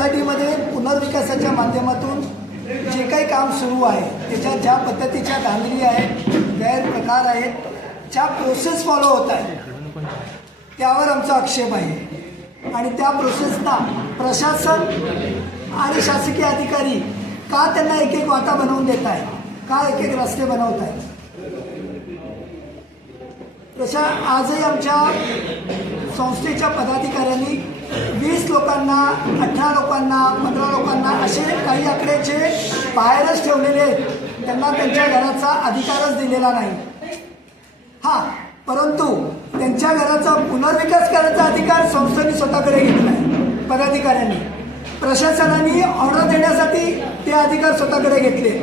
सोसायटीमध्ये पुनर्विकासाच्या माध्यमातून जे काही काम सुरू आहे त्याच्यात ज्या पद्धतीच्या धांदली आहेत, गैरप्रकार आहेत, ज्या प्रोसेस फॉलो होत आहेत त्यावर आमचा आक्षेप आहे। आणि त्या प्रोसेसना प्रशासन आणि शासकीय अधिकारी का त्यांना एक एक वाटा बनवून देत आहे, का एक एक रस्ते बनवत आहेत। तशा आजही आमच्या संस्थेच्या पदाधिकाऱ्यांनी 20 लोकांना, 18 लोकांना, 15 लोकांना असे काही आकडे जे बाहेरच ठेवलेले आहेत त्यांना त्यांच्या घराचा अधिकारच दिलेला नाही। हां, परंतु त्यांच्या घराचा पुनर्विकास करायचा अधिकार संस्थेने स्वतःकडे घेतला आहे। पदाधिकाऱ्यांनी, प्रशासनाने ऑर्डर देण्यासाठी ते अधिकार स्वतःकडे घेतले।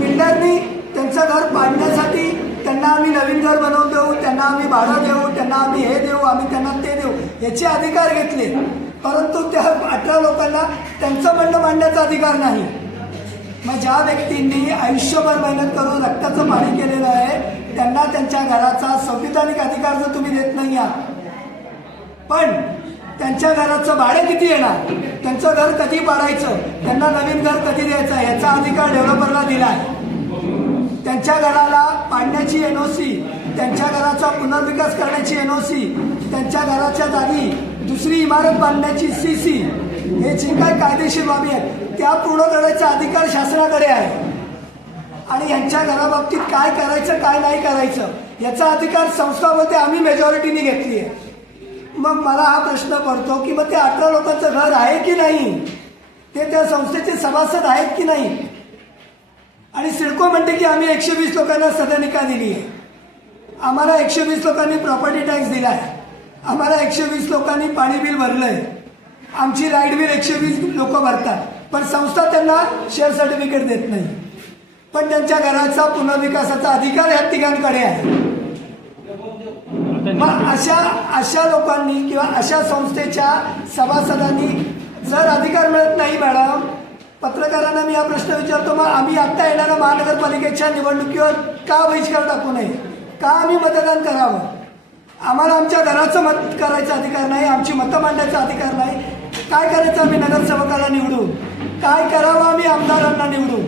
बिल्डरनी त्यांचं घर पाडण्यासाठी त्यांना आम्ही नवीन घर बनवून देऊ, त्यांना आम्ही भाडं देऊ, त्यांना आम्ही हे देऊ, आम्ही त्यांना ते देऊ याचे अधिकार घेतले, परंतु त्या 18 लोकांना त्यांचं म्हणणं मांडण्याचा अधिकार नाही। मग ज्या व्यक्तींनी आयुष्यभर मेहनत करून रक्ताचं पाणी केलेलं आहे त्यांना त्यांच्या घराचा संविधानिक अधिकार जर तुम्ही देत नाही आहात, पण त्यांच्या घराचं भाडे किती येणार, त्यांचं घर कधी पाडायचं, त्यांना नवीन घर कधी द्यायचं याचा अधिकार डेव्हलपरला दिला आहे। त्यांच्या घराला पाडण्याची NOC, त्यांच्या घराचा पुनर्विकास करण्याची NOC, त्यांच्या घराच्या जागी दुसरी इमारत बांधण्याची CC, हे जे काही कायदेशीर बाबी आहेत त्या पूर्ण करण्याचा अधिकार शासनाकडे आहे। आणि यांच्या घराबाबतीत काय करायचं काय नाही करायचं याचा अधिकार संस्थामध्ये आम्ही मेजॉरिटीने घेतली आहे। मग मला हा प्रश्न पडतो की मग ते 18 लोकांचं घर आहे की नाही, ते त्या संस्थेचे सभासद आहेत की नाही। आणि सिडको म्हणते की आम्ही 120 लोकांना सदनिका दिली आहे, आम्हाला 120 लोकांनी प्रॉपर्टी टॅक्स दिला आहे, आम्हाला 120 लोकांनी पाणी बिल भरलं आहे, आमची लाईट बिल 120 लोक भरतात, पण संस्था त्यांना शेअर सर्टिफिकेट देत नाही, पण त्यांच्या घराचा पुनर्विकासाचा अधिकार या तिघांकडे आहे। मग अशा लोकांनी किंवा अशा संस्थेच्या सभासदांनी जर अधिकार मिळत नाही, मॅडम पत्रकारांना मी हा प्रश्न विचारतो, मग आम्ही आता येणाऱ्या महानगरपालिकेच्या निवडणुकीवर का बहिष्कार टाकू नये, का आम्ही मतदान करावं? आम्हाला आमच्या घराचं मत करायचा अधिकार नाही, आमची मतं मांडण्याचा अधिकार नाही, काय करायचं आम्ही नगरसेवकाला निवडून, काय करावं आम्ही आमदारांना निवडून?